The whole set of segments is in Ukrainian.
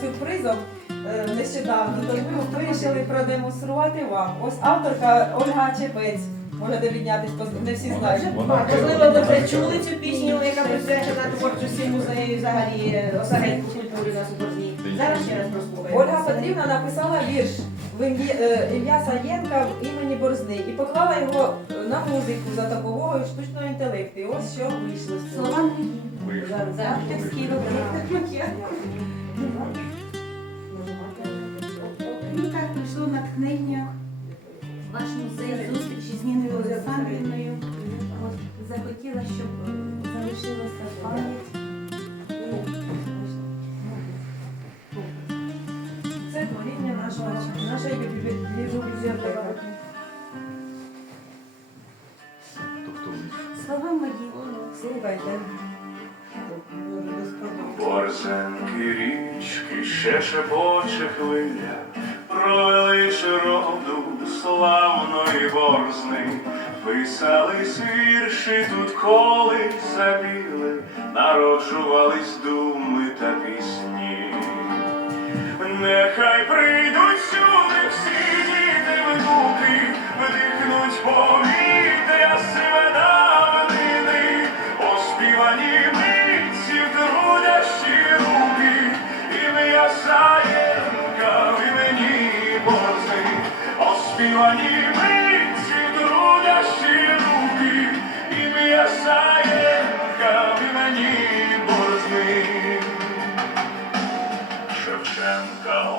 сюрпризом е, нещодавно, то ми вирішили продемонструвати вам. Ось авторка Ольга Чепець. Можете віднятись, поз- не всі знають. Можливо, ви вже чули цю пісню, яка присвячена творчості музею і взагалі е, осередку культури на Соборній. Зараз ще раз прослухаємо. Ольга Петрівна написала вірш в ім'я е, Саєнка в імені Борзни і поклала його на музику за допомогою штучного інтелекту. І ось що вийшло. Слова. Зараз. Мені так прийшло натхнення ваш музей зустрічі з Ніною Олександрівною. Захотіла, щоб е, залишилася пам'ять. Це творіння нашого нашої біблі- бібліотеки. Слова мої. Слухайте. Борзенки річки ще шепоче хвиля, про величу роду славної борзни. Писались вірші тут колись забіли, народжувались думи та пісні. Нехай прийдуть сюди всі діти внуки, вдихнуть повітря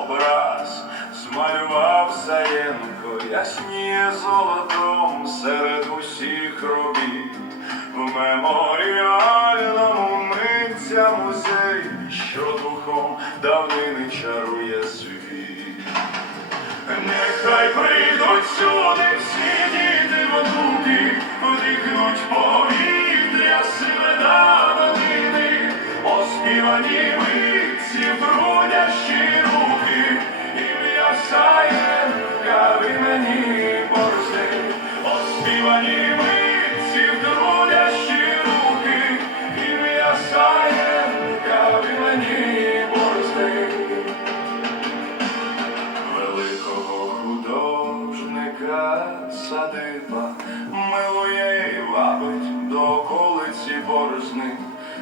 образ змалював Саєнко, ясніє золотом серед усіх робіт. В меморіальному прийдуть борзни,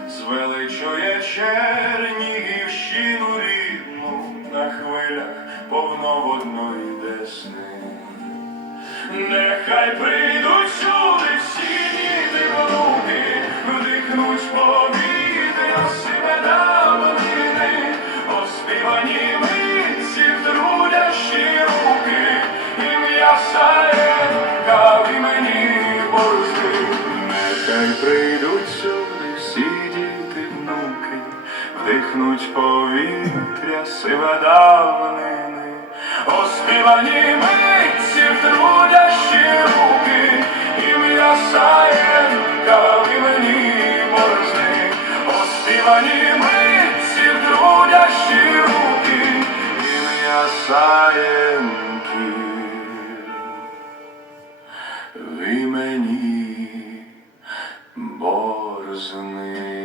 звеличує Чернігівщину рідну на хвилях повноводної десни. Нехай прийдуть сюди всі вдихнуть повітря себе давнини, оспівані митці, трудящі руки, ім'я Саєнка в імені борзи, оспівані митці, трудящі руки, ім'я Саєнки в імені борзни.